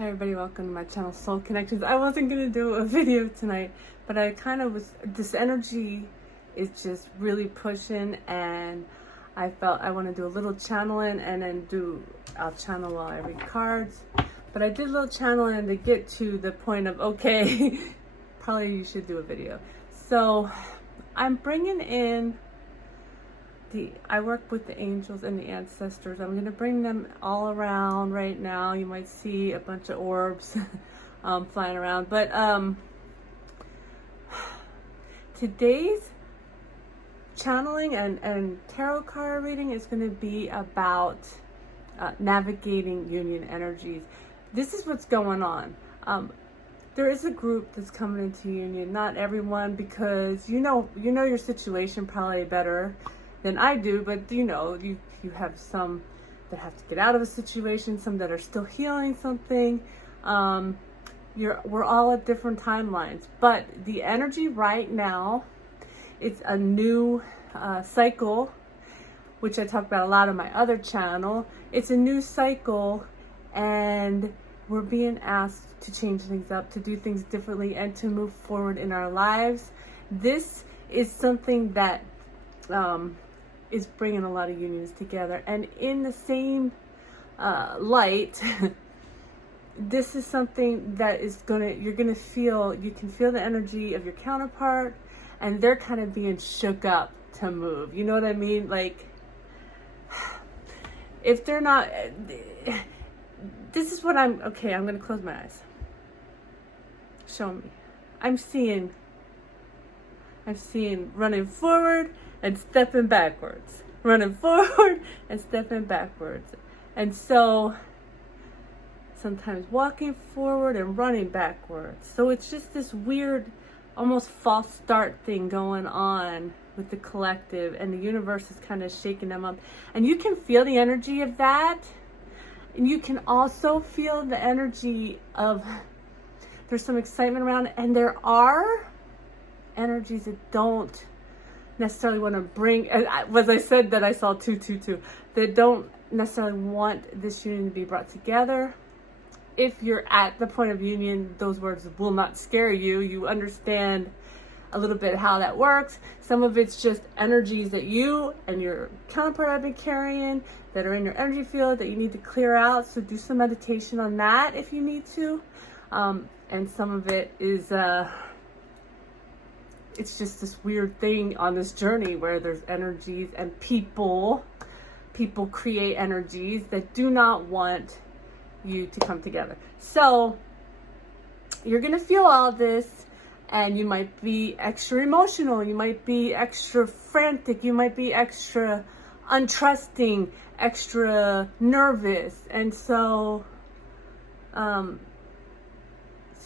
Hi everybody, welcome to my channel Soul Connections. I wasn't going to do a video tonight, but I kind of was, this energy is just really pushing, and I felt I want to do a little channeling and then I'll channel while I read cards. But I did a little channeling to get to the point of, okay, probably you should do a video. So I'm bringing in I work with the angels and the ancestors. I'm going to bring them all around right now. You might see a bunch of orbs flying around. But today's channeling and tarot card reading is going to be about navigating union energies. This is what's going on. There is a group that's coming into union. Not everyone, because you know your situation probably better than I do, but you have some that have to get out of a situation, some that are still healing something. We're all at different timelines, but the energy right now, it's a new cycle, which I talk about a lot on my other channel. It's a new cycle, and we're being asked to change things up, to do things differently, and to move forward in our lives. This is something that is bringing a lot of unions together, and in the same light, this is something that is you can feel the energy of your counterpart, and they're kind of being shook up to move. You know what I mean? Like, if they're not, this is what I'm going to close my eyes. Show me. I'm seeing running forward and stepping backwards, running forward and stepping backwards. And so sometimes walking forward and running backwards. So it's just this weird, almost false start thing going on with the collective, and the universe is kind of shaking them up. And you can feel the energy of that. And you can also feel the energy of, there's some excitement around it, and there are energies that don't necessarily want to bring, as I said that I saw 222, that don't necessarily want this union to be brought together. If you're at the point of union, those words will not scare you. You understand a little bit how that works. Some of it's just energies that you and your counterpart have been carrying that are in your energy field that you need to clear out. So do some meditation on that if you need to. And some of it is it's just this weird thing on this journey where there's energies, and people create energies that do not want you to come together. So you're going to feel all this, and you might be extra emotional, you might be extra frantic, you might be extra untrusting, extra nervous. And so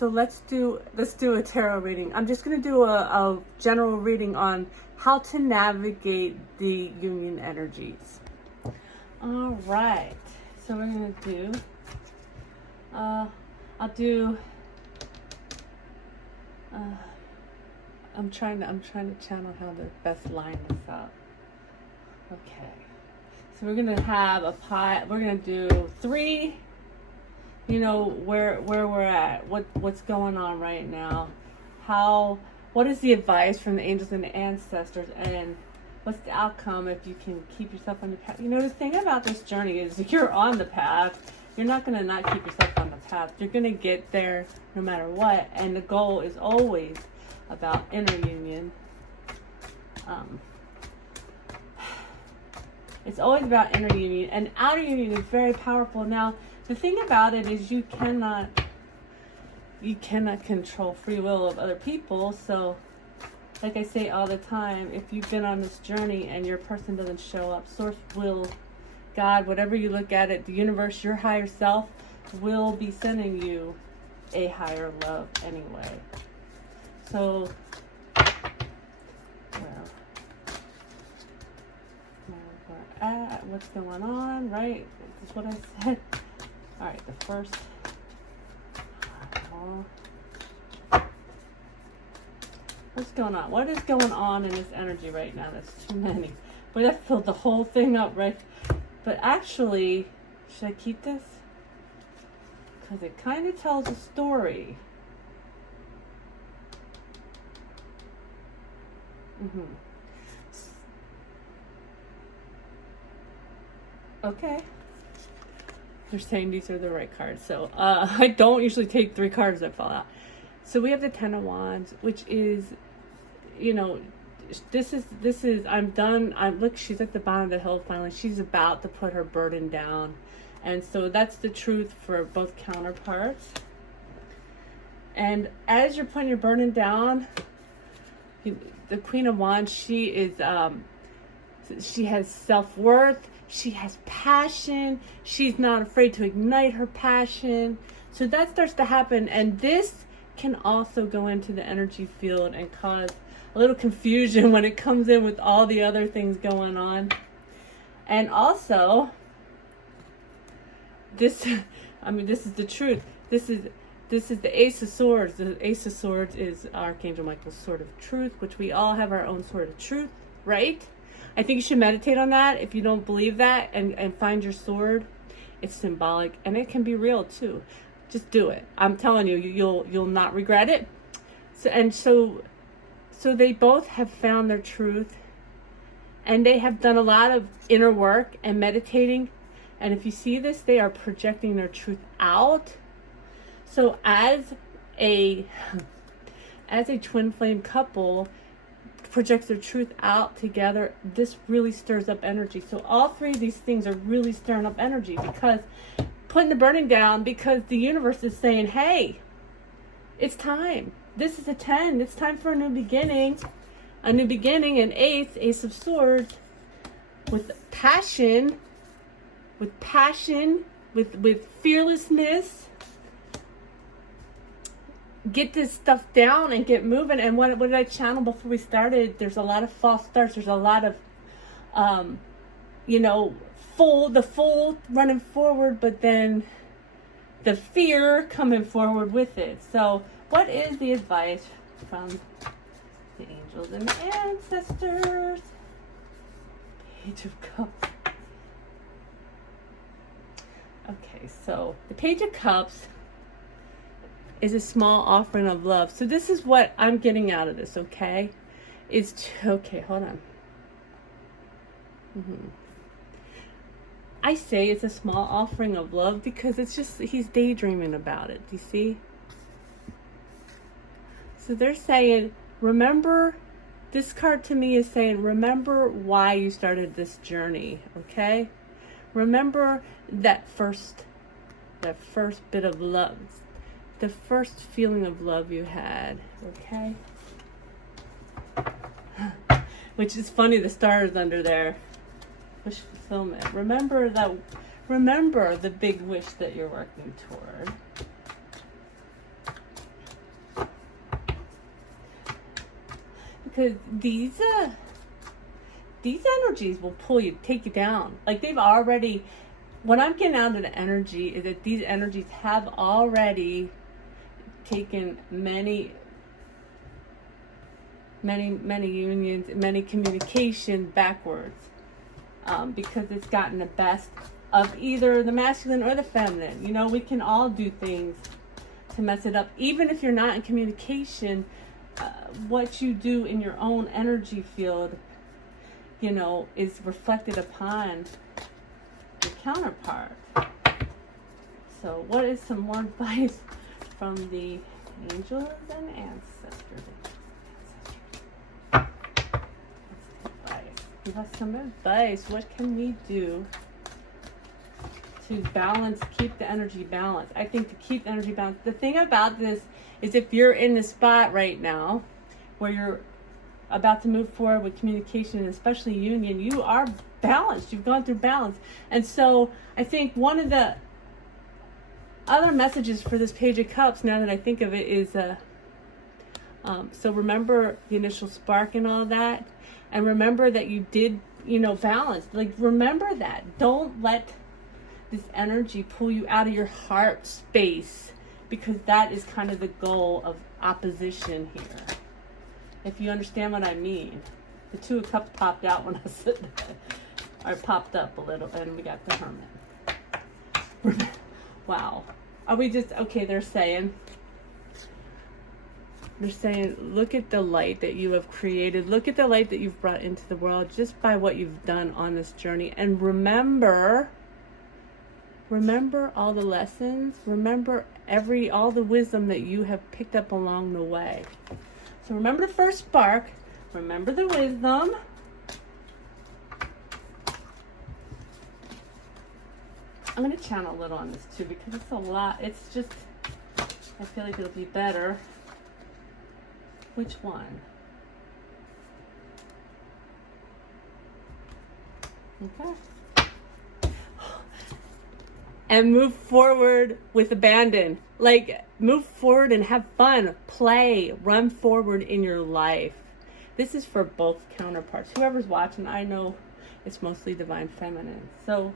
let's do a tarot reading. I'm just going to do a general reading on how to navigate the union energies. All right. So we're going to do, I'm trying to channel how to best line this up. Okay. So we're going to have a pie. We're going to do 3, where we're at, what's going on right now, what is the advice from the angels and the ancestors, and what's the outcome if you can keep yourself on the path. The thing about this journey is, if you're on the path, you're not going to not keep yourself on the path. You're going to get there no matter what, and the goal is always about inner union. It's always about inner union, and outer union is very powerful. Now, the thing about it is you cannot control free will of other people. So, like I say all the time, if you've been on this journey and your person doesn't show up, source will, God, whatever you look at it, the universe, your higher self will be sending you a higher love anyway. So, what's going on, right? This is what I said. All right, the first. What's going on? What is going on in this energy right now? That's too many. But that filled the whole thing up, right? But actually, should I keep this? because it kind of tells a story. Okay. They're saying these are the right cards. So I don't usually take 3 cards that fall out. So we have the Ten of Wands, which is, you know, this is I'm done. Look, she's at the bottom of the hill finally. She's about to put her burden down. And so that's the truth for both counterparts. And as you're putting your burden down, the Queen of Wands, she is she has self-worth, she has passion, she's not afraid to ignite her passion. So that starts to happen, and this can also go into the energy field and cause a little confusion when it comes in with all the other things going on. And also, this, I mean, this is the truth. This is the Ace of Swords. The Ace of Swords is Archangel Michael's sword of truth, which we all have our own sword of truth, right? I think you should meditate on that if you don't believe that, and find your sword. It's symbolic, and it can be real too. Just do it. I'm telling you, you'll not regret it. So they both have found their truth, and they have done a lot of inner work and meditating. And if you see this, they are projecting their truth out. So as a twin flame couple projects their truth out together, this really stirs up energy. So all 3 of these things are really stirring up energy, because putting the burden down, because the universe is saying, hey, it's time. This is a 10. It's time for a new beginning. A new beginning. An Ace of Swords, with passion, with fearlessness. Get this stuff down and get moving. And what did I channel before we started? There's a lot of false starts. There's a lot of, the full running forward, but then the fear coming forward with it. So what is the advice from the angels and the ancestors? Page of Cups. Okay, so the Page of Cups is a small offering of love. So this is what I'm getting out of this, okay? Okay, hold on. I say it's a small offering of love because it's just, he's daydreaming about it. Do you see? So they're saying, remember, this card to me is saying, remember why you started this journey, okay? Remember that first bit of love, the first feeling of love you had, okay? Which is funny, the stars under there. Wish fulfillment. Remember the big wish that you're working toward. Because these energies will pull you, take you down. Like they've already, what I'm getting out of the energy is that these energies have already taken many unions, many communication backwards, because it's gotten the best of either the masculine or the feminine. You know, we can all do things to mess it up. Even if you're not in communication, what you do in your own energy field, you know, is reflected upon your counterpart. So what is some more advice from the angels and ancestors? Give us some advice. What can we do to balance, keep the energy balanced? I think to keep the energy balanced, the thing about this is if you're in the spot right now where you're about to move forward with communication and especially union, you are balanced. You've gone through balance. And so I think one of the other messages for this Page of Cups, now that I think of it, is so remember the initial spark and all that. And remember that you did, you know, balance. Like, remember that. Don't let this energy pull you out of your heart space, because that is kind of the goal of opposition here. If you understand what I mean. The Two of Cups popped out when I said that. Or popped up a little, and we got the Hermit. Wow. Are we just, okay, they're saying, look at the light that you have created. Look at the light that you've brought into the world just by what you've done on this journey. And remember all the lessons. Remember all the wisdom that you have picked up along the way. So remember the first spark. Remember the wisdom. I'm going to channel a little on this too because it's a lot. It's just, I feel like it'll be better. Which one? Okay. And move forward with abandon. Like, move forward and have fun. Play. Run forward in your life. This is for both counterparts. Whoever's watching, I know it's mostly divine feminine. So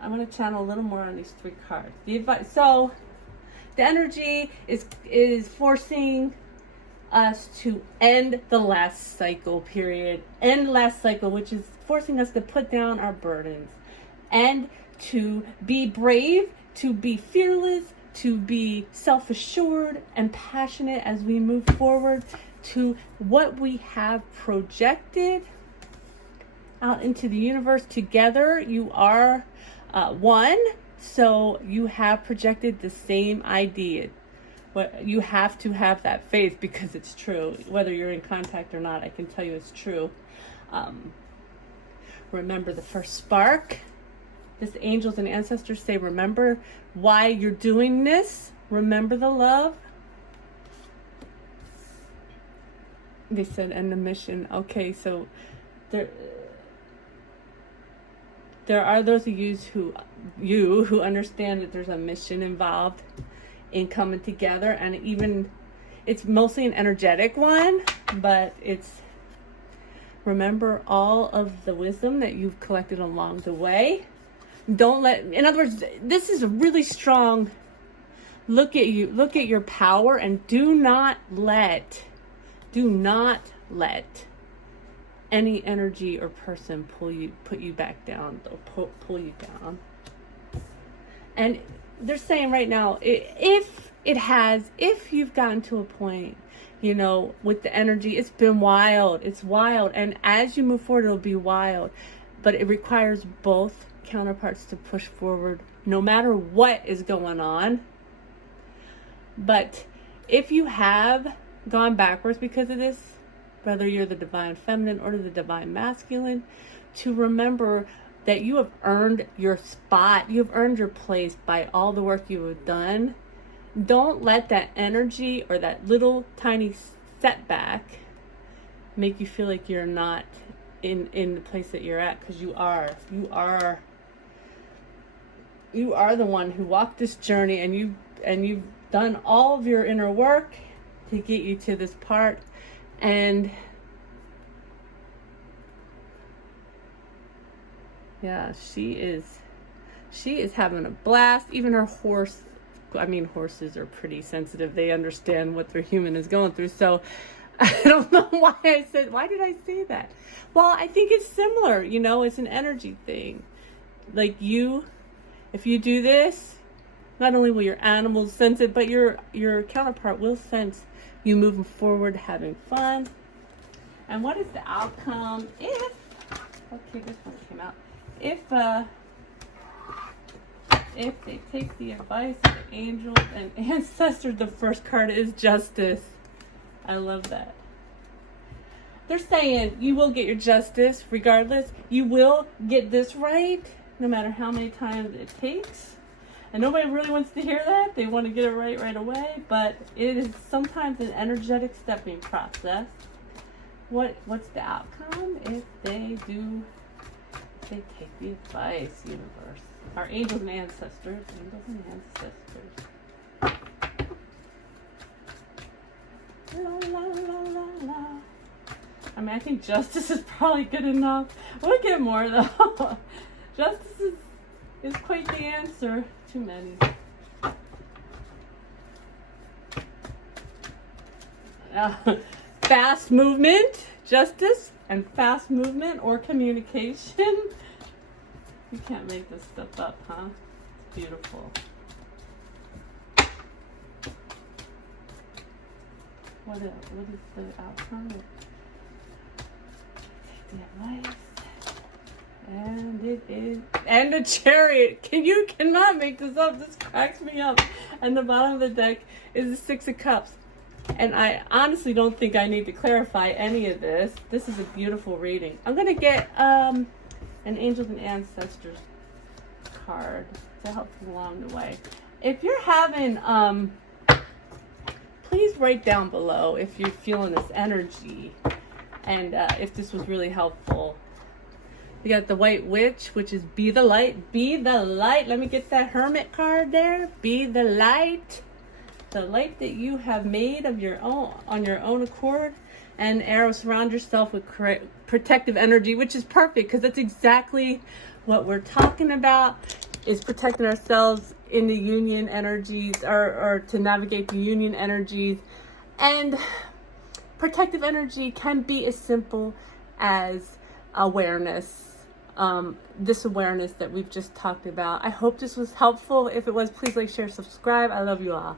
I'm going to channel a little more on these 3 cards. So the energy is forcing us to end the last cycle period. End last cycle, which is forcing us to put down our burdens and to be brave, to be fearless, to be self-assured and passionate as we move forward to what we have projected out into the universe together. You are one, so you have projected the same idea. You have to have that faith because it's true. Whether you're in contact or not, I can tell you it's true. Remember the first spark. This angels and ancestors say, remember why you're doing this. Remember the love. They said, and the mission. Okay, so there are those of you who understand that there's a mission involved in coming together, and even it's mostly an energetic one, but it's remember all of the wisdom that you've collected along the way. Don't let, in other words, this is a really strong look at your power, and do not let any energy or person put you back down, or pull you down. And they're saying right now, if you've gotten to a point, with the energy, it's been wild. It's wild. And as you move forward, it'll be wild. But it requires both counterparts to push forward no matter what is going on. But if you have gone backwards because of this, whether you're the divine feminine or the divine masculine, to remember that you have earned your spot, you've earned your place by all the work you have done. Don't let that energy or that little tiny setback make you feel like you're not in the place that you're at, because you are the one who walked this journey, and you've done all of your inner work to get you to this part. And yeah, she is having a blast. Even her horse, horses are pretty sensitive. They understand what their human is going through. So I don't know why did I say that? Well, I think it's similar, it's an energy thing. Like if you do this, not only will your animals sense it, but your counterpart will sense you moving forward, having fun. And what is the outcome if this one came out. If they take the advice of the angels and ancestors, the first card is justice. I love that. They're saying you will get your justice regardless. You will get this right no matter how many times it takes. And nobody really wants to hear that. They want to get it right away. But it is sometimes an energetic stepping process. What's the outcome if they take the advice, universe? Our angels and ancestors. La, la, la, la, la. I think justice is probably good enough. We'll get more though. Justice is quite the answer. Too many. Fast movement, justice, and fast movement or communication. You can't make this stuff up, huh? It's beautiful. What is the outcome? The advice. And it is, and the Chariot. You cannot make this up. This cracks me up. And the bottom of the deck is the Six of Cups. And I honestly don't think I need to clarify any of this. This is a beautiful reading. I'm going to get an Angels and Ancestors card to help you along the way. If you're having, please write down below if you're feeling this energy and if this was really helpful. We got the White Witch, which is be the light. Be the light. Let me get that Hermit card there. Be the light. The light that you have made of your own, on your own accord. And Arrow, surround yourself with protective energy, which is perfect because that's exactly what we're talking about, is protecting ourselves in the union energies, or to navigate the union energies. And protective energy can be as simple as awareness. This awareness that we've just talked about. I hope this was helpful. If it was, please like, share, subscribe. I love you all.